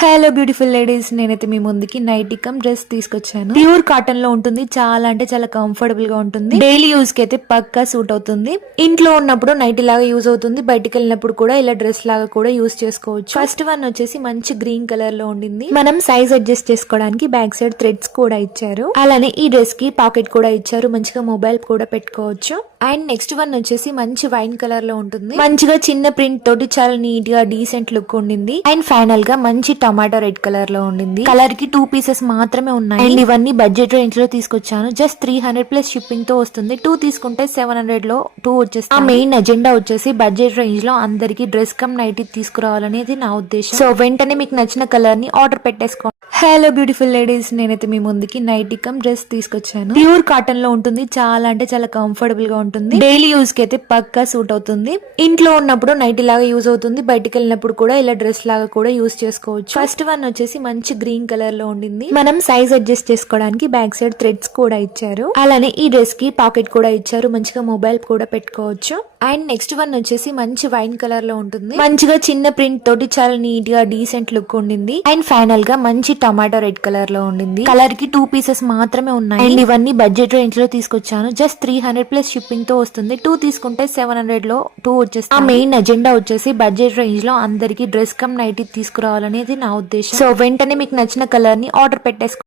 Hello beautiful ladies, నేనైతే మీ ముందుకి nightie come dress తీసుకొచ్చాను. ప్యూర్ కాటన్ లో ఉంటుంది. చాలా అంటే చాలా కంఫర్టబుల్ గా ఉంటుంది. డైలీ యూజ్ కి అయితే పక్కా సూట్ అవుతుంది. ఇంట్లో ఉన్నప్పుడు నైటీ లాగా యూజ్ అవుతుంది. బయటికి వెళ్ళినప్పుడు కూడా ఇలా డ్రెస్ లాగా కూడా యూజ్ చేసుకోవచ్చు. ఫస్ట్ వన్ వచ్చేసి మంచి గ్రీన్ కలర్ లో ఉండింది. మనం సైజ్ అడ్జస్ట్ చేసుకోవడానికి బ్యాక్ సైడ్ థ్రెడ్స్ కూడా ఇచ్చారు. అలానే ఈ డ్రెస్ కి పాకెట్ కూడా ఇచ్చారు. మంచిగా మొబైల్ కూడా పెట్టుకోవచ్చు. అండ్ నెక్స్ట్ వన్ వచ్చేసి మంచి వైన్ కలర్ లో ఉంటుంది. మంచిగా చిన్న ప్రింట్ తోటి చాలా నీట్ గా డీసెంట్ లుక్ ఉండింది. అండ్ ఫైనల్ గా మంచి టమాటో రెడ్ కలర్ లో ఉండింది. కలర్ కి 2 పీసెస్ మాత్రమే ఉన్నాయి. అండ్ ఇవన్నీ బడ్జెట్ రేంజ్ లో తీసుకొచ్చాను. జస్ట్ 300 ప్లస్ షిప్పింగ్ తో వస్తుంది. 2 తీసుకుంటే 700 లో 2 వచ్చేస్తాయి. ఆ మెయిన్ ఎజెండా వచ్చేసి బడ్జెట్ రేంజ్ లో అందరికి డ్రెస్ కమ్ నైటీ తీసుకురావాలనేది నా ఉద్దేశం. సో వెంటనే మీకు నచ్చిన కలర్ ని ఆర్డర్ పెట్టేసుకోండి. హలో బ్యూటిఫుల్ లేడీస్, నేనైతే మీ ముందుకి నైటీ కమ్ డ్రెస్ తీసుకొచ్చాను. ప్యూర్ కాటన్ లో ఉంటుంది. చాలా అంటే చాలా కంఫర్టబుల్ గా ఉంటుంది. డైలీ యూజ్ కి అయితే పక్కా సూట్ అవుతుంది. ఇంట్లో ఉన్నప్పుడు నైటీ లాగా యూజ్ అవుతుంది. బయటికి వెళ్ళినప్పుడు కూడా ఇలా డ్రెస్ లాగా కూడా యూజ్ చేసుకోవచ్చు. ఫస్ట్ వన్ వచ్చేసి మంచి గ్రీన్ కలర్ లో ఉండింది. మనం సైజ్ అడ్జస్ట్ చేసుకోవడానికి బ్యాక్ సైడ్ థ్రెడ్స్ కూడా ఇచ్చారు. అలానే ఈ డ్రెస్ కి పాకెట్ కూడా ఇచ్చారు. మంచిగా మొబైల్ కూడా పెట్టుకోవచ్చు. అండ్ నెక్స్ట్ వన్ వచ్చేసి మంచి వైన్ కలర్ లో ఉంటుంది. మంచిగా చిన్న ప్రింట్ తోటి చాలా నీట్ గా డీసెంట్ లుక్ ఉండింది. అండ్ ఫైనల్ గా మంచి టమాటో రెడ్ కలర్ లో ఉండింది. కలర్ కి 2 పీసెస్ మాత్రమే ఉన్నాయి. అండ్ ఇవన్నీ బడ్జెట్ రేంజ్ లో తీసుకొచ్చాను. జస్ట్ 300 ప్లస్ షిప్పింగ్ తో వస్తుంది. 2 తీసుకుంటే 700 లో 2 వచ్చేస్తాయి. ఆ మెయిన్ ఎజెండా వచ్చేసి బడ్జెట్ రేంజ్ లో అందరికి డ్రెస్ కమ్ నైటీ తీసుకురావాలనేది నా ఉద్దేశం. సో వెంటనే మీకు నచ్చిన కలర్ ని ఆర్డర్ పెట్టేసుకోండి.